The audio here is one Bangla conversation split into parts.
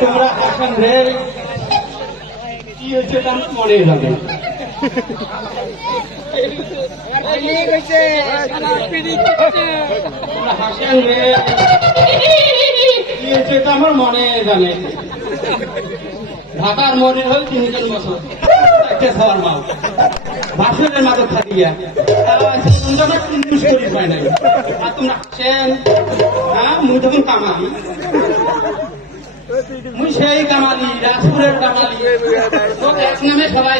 তোমরা রে কি হয়েছে তা আমার মনে যাবে হাসান রে। কি হয়েছে তা আমার মনে জানে। ঢাকার মনে হল তিনজন বছর। একটা সবার ভাসুরের মাদক থাকিয়া আর তোমরা হাসেন হ্যাঁ কামালি সেই কামালি, রাজপুরের কামালি এক নামে সবাই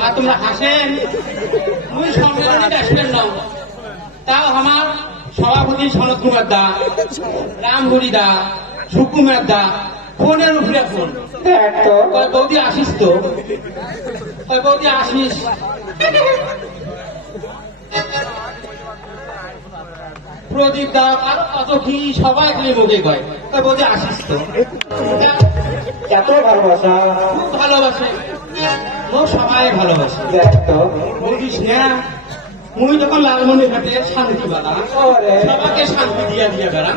আর তোমরা হাসেন তাও আমার সভাপতি সনদ কুমার দা রামহরি দা, সুকুমার দা ফোনের উপরে কয় বৌদি আসিস তো? বৌদি আসিস? প্রদীপ দা আর কত কি সবাই খালি মুখে কয় কয় বৌদি আসিস তো? এত ভালোবাসা। খুব ভালোবাসে। ও সবাই ভালোবাসে। বুঝিস না মুই যখন লালমনি ঘাটে শান্তি ওরে। সবাইকে শান্তি দিয়া দিয়া বেড়ান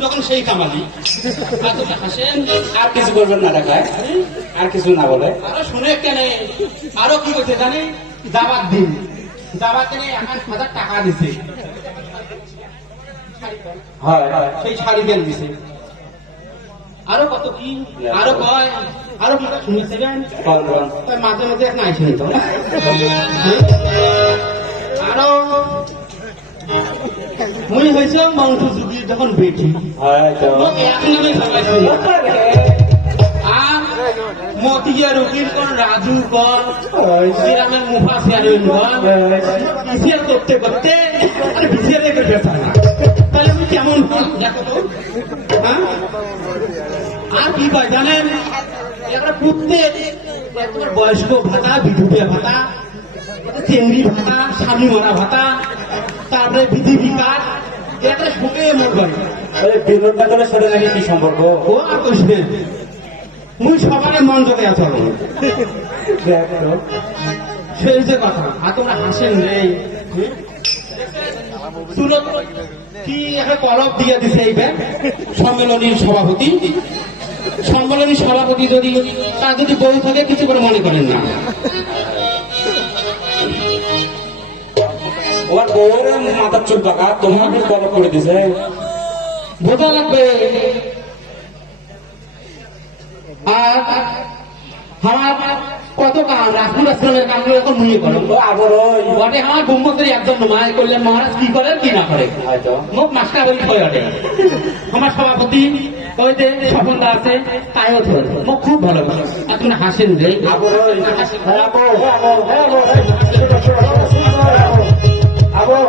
তখন সেই কামালি। হাসেন আর কিছু করবেন না ঢাকায়। আর কিছু না বলে। আরও শুনে কেন আরও কি করছে জানি? দাবার দিন। কিনে এক হাজার টাকা দিছে। হয় সেই শাড়ি দেন দিছে। আরও কত কি? আরও কয়? আরও কি মাঝে মাঝে তো। আরও মুই হয়েছে মন্টু যুগি যখন বেটি মতিয়া রুকির কোন রাজু কর শ্রীরামের মুফা চেয়ারম্যান কর বিসিআর করতে করতে আরে বিসিআর এর না। তাহলে আমি কেমন দেখো তো। হ্যাঁ? আর কি জানেন? একটা প্রত্যেক বয়স্ক ভাতা বিধুবিয়া ভাতা চেংড়ি ভাতা স্বামী মরা ভাতা তারপরে বিধি বিকাশ করে আরে বিনোদ নাটকের সাথে নাকি কি সম্পর্ক? ও আর মুই সবার মন সেই যে কথা আর তোমরা হাসেন রে কি একটা কলব দিয়ে দিছে এই সম্মেলনীর সভাপতি। সম্মেলনীর সভাপতি যদি তার যদি বউ থাকে কিছু করে মনে করেন না। ওর বউর মাথার চুল পাকা তোমাকে কলপ করে দিছে। বোঝা লাগবে? আর আমার কত কাম রাসুল আসলামের কামগুলো এখন মনে করেন। তো আবার বটে আমার ব্রহ্মচারী একজন নমায় করলেন মহারাজ কি করেন কি না করে? হয়তো। মোক মাস্টার বলি কয় ওঠে আমার সভাপতি ওই যে স্বপনদা আছে তাইও ধর। মোক খুব ভালো আর তুমি হাসেন যে আবার ওই